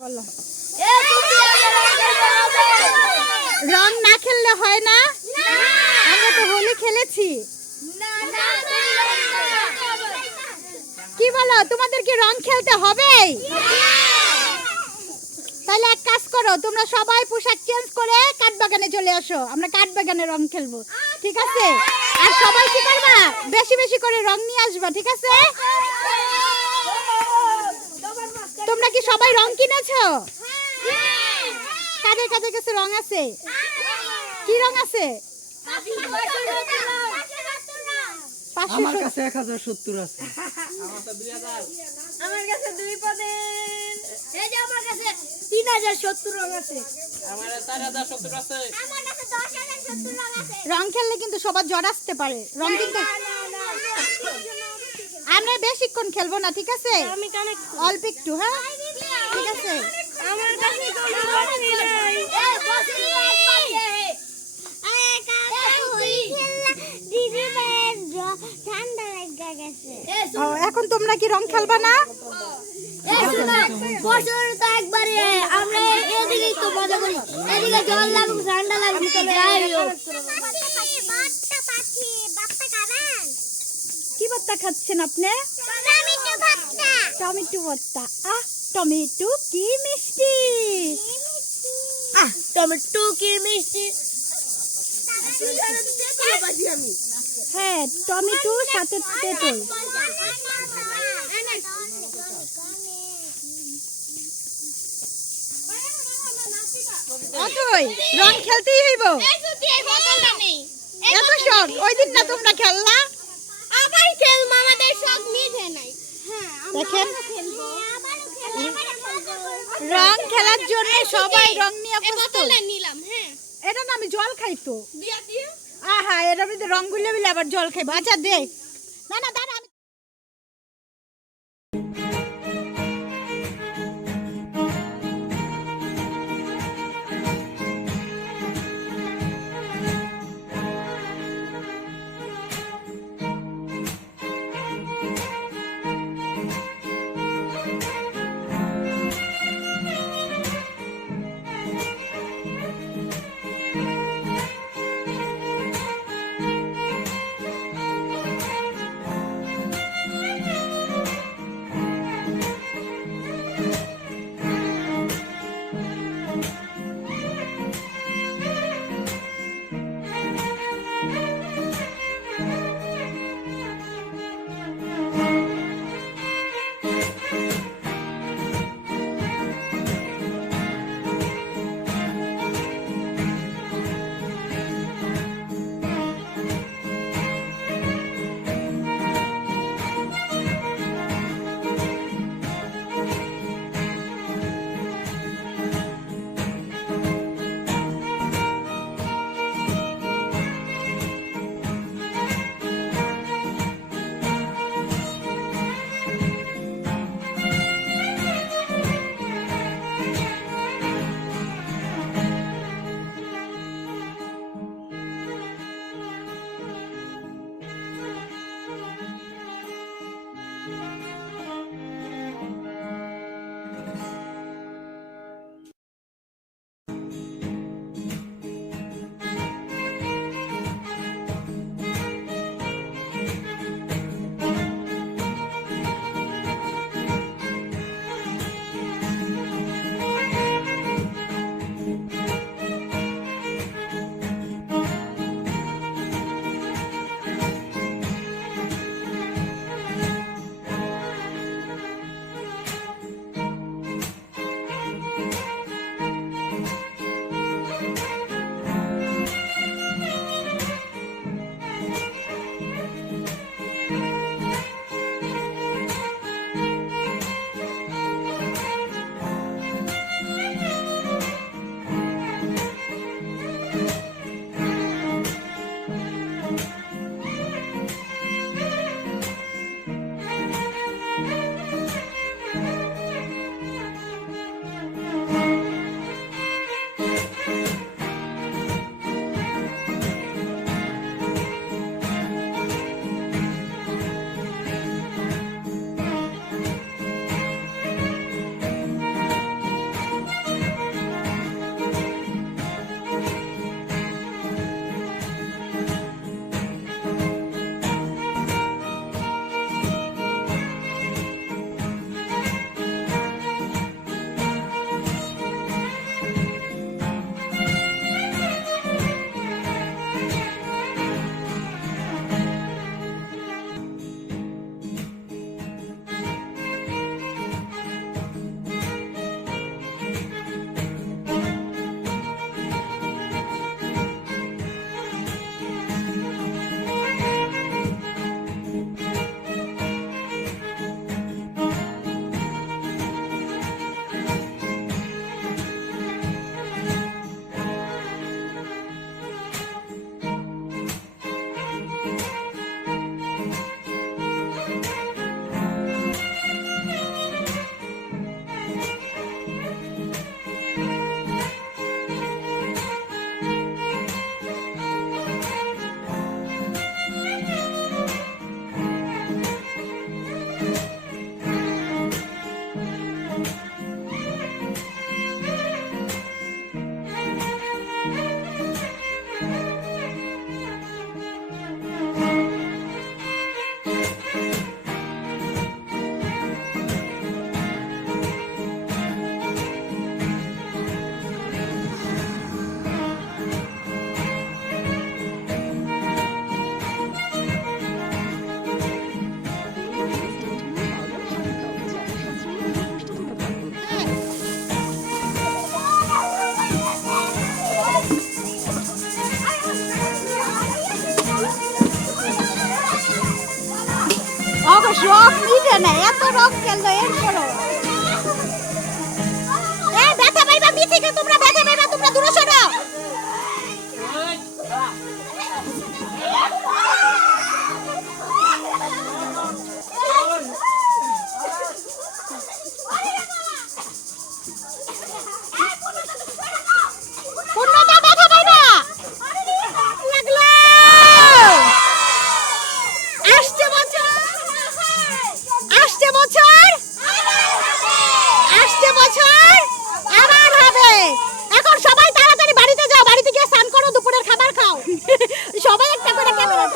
বলো। রং না খেললে হয় না? আমরা তো হোলি খেলেছি। কি বলো তোমাদের কি রং খেলতে হবে? তাহলে এক কাজ করো তোমরা সবাই পোশাক চেঞ্জ করে কাঠবাগানে চলে আসো। আমরা কাঠবাগানে রং খেলব ঠিক আছে? আর সবাই কি করবা? বেশি বেশি করে রং নিয়ে আসবা ঠিক আছে তোমরা কি সবাই রং কিনেছো কাদের কাদের কাছে রং আছে কি রং আছে আমার কাছে এক হাজার সত্তর আছে আমার কাছে দুই পদে এই যে আমার কাছে তিন হাজার সত্তর রং আছে রং খেললে কিন্তু সবার জ্বর আসতে পারে রং কিন্তু আমরা বেশিক্ষণ খেলব না ঠিক আছে অল্প একটু হ্যাঁ ঠিক আছে। আমার কাছে কোনো বসি নাই এ বসি একবারে ঠান্ডা লাগা গেছে। এ ও, এখন তোমরা কি রং খেলবা না? বছর তো একবারে। আমরা এদিকেই তো মজা করি। এদিকে জল লাগুক ঠান্ডা লাগুক কি ভর্তা খাচ্ছেন আপনি? টমেটো ভর্তা। আহ টমেটো কি মিষ্টি? আহ টমেটো কি মিষ্টি? হ্যাঁ টমেটো সাথে তেঁতুল। অথই রং খেলতেই হইব। এত শখ ওই দিন না তোমরা খেললা? আবার খেলব আমাদের সব মিটে নাই। হ্যাঁ দেখেন রং খেলার জন্য সবাই রং নিয়ে প্রস্তুত। নিলাম হ্যাঁ। এটা না আমি জল খাইতো দিয়া দিয়া। আহা এর মধ্যে রং গুলে বিলে আবার জল খাইবো আচ্ছা দে। না না করে না এত রং খেললো এরপরও। ব্যথা পাইবা মিথিকে তোমরা ব্যথা বছর আবার হবে। এখন সবাই তাড়াতাড়ি বাড়িতে যাও, বাড়িতে গিয়ে স্নান করো, দুপুরের খাবার খাও। সবাই একটা করে ক্যামেরা